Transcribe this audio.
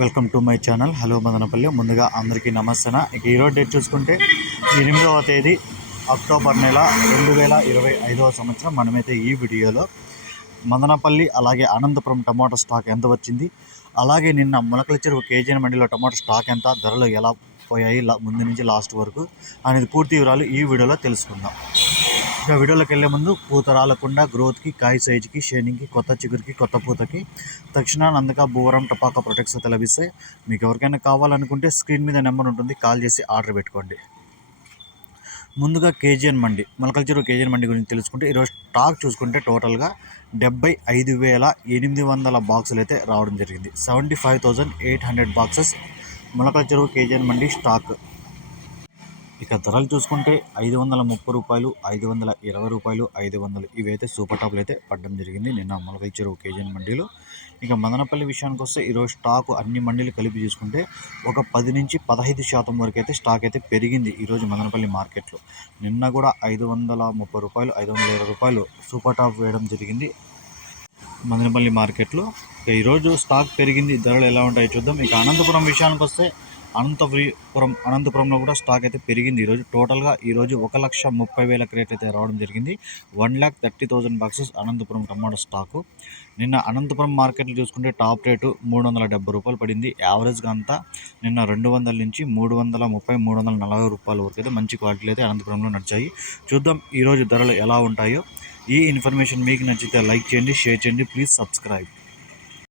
Welcome to my channel. Hello Madanapalle. ముందుగా అందరికీ నమస్తే ఇక ఈరోజు డేట్ చూసుకుంటే ఎనిమిదవ తేదీ అక్టోబర్ నెల రెండు వేల ఇరవై ఐదవ సంవత్సరం. మనమైతే ఈ వీడియోలో మదనపల్లి అలాగే అనంతపురం టమాటో స్టాక్ ఎంత వచ్చింది? అలాగే నిన్న మొలకల చెరువు కేజీఎన్ మండిలో టమాటో స్టాక్ ఎంత? ధరలు ఎలా పోయాయి? లా- ముందు నుంచి లాస్ట్ వరకు అనేది పూర్తి వివరాలు ఈ వీడియోలో తెలుసుకుందాం. ఇక వీడియోలోకి వెళ్ళే ముందు పూత రాలకుండా గ్రోత్కి కాయ సైజుకి షేనింగ్కి కొత్త చిగురికి కొత్త పూతకి తక్షణ నందక భూవరం టపాకా ప్రొటెక్ట్స్ అయితే లభిస్తాయి. మీకు ఎవరికైనా కావాలనుకుంటే స్క్రీన్ మీద నెంబర్ ఉంటుంది కాల్ చేసి ఆర్డర్ పెట్టుకోండి. ముందుగా కేజీఎన్ మండి మలకల్చెరు కేజీఎన్ మండి గురించి తెలుసుకుంటే ఈరోజు స్టాక్ చూసుకుంటే టోటల్గా డెబ్బై ఐదు వేల ఎనిమిది వందల బాక్సులు అయితే రావడం జరిగింది. Seventy five thousand eight hundred boxes Molakalacheruvu KGN మండి స్టాక్. ఇక ధరలు చూసుకుంటే ఐదు వందల ముప్పై రూపాయలు ఐదు వందల ఇరవై రూపాయలు ఐదు వందలు ఇవైతే సూపర్ టాప్లు అయితే పడడం జరిగింది. నిన్న మొలకల చెరువు కేజీఎన్ మండీలో. ఇక మదనపల్లి విషయానికి వస్తే ఈరోజు స్టాక్ అన్ని మండీలు కలిపి చూసుకుంటే ఒక పది నుంచి పదహైదు శాతం వరకు అయితే స్టాక్ అయితే పెరిగింది ఈరోజు మదనపల్లి మార్కెట్లో. నిన్న కూడా ఐదు వందల ముప్పై రూపాయలు ఐదు వందల ఇరవై రూపాయలు సూపర్ టాప్ వేయడం జరిగింది మదనపల్లి మార్కెట్లో. ఇక ఈరోజు స్టాక్ పెరిగింది. ధరలు ఎలా ఉంటాయో చూద్దాం. ఇక అనంతపురం విషయానికి వస్తే అనంతపురం అనంతపురంలో కూడా స్టాక్ అయితే పెరిగింది. ఈరోజు టోటల్గా ఈరోజు ఒక లక్ష ముప్పై వేల క్రేట్ అయితే రావడం జరిగింది. One lakh thirty thousand boxes Anantapur tomato stock నిన్న అనంతపురం మార్కెట్లు చూసుకుంటే టాప్ రేటు మూడు వందల డెబ్బై రూపాయలు పడింది. యావరేజ్గా అంతా నిన్న రెండు వందల నుంచి మూడు వందల ముప్పై మూడు వందల నలభై రూపాయల వరకు అయితే మంచి క్వాలిటీలు అయితే అనంతపురంలో నడిచాయి. చూద్దాం ఈరోజు ధరలు ఎలా ఉంటాయో. ఈ ఇన్ఫర్మేషన్ మీకు నచ్చితే లైక్ చేయండి షేర్ చేయండి. Please subscribe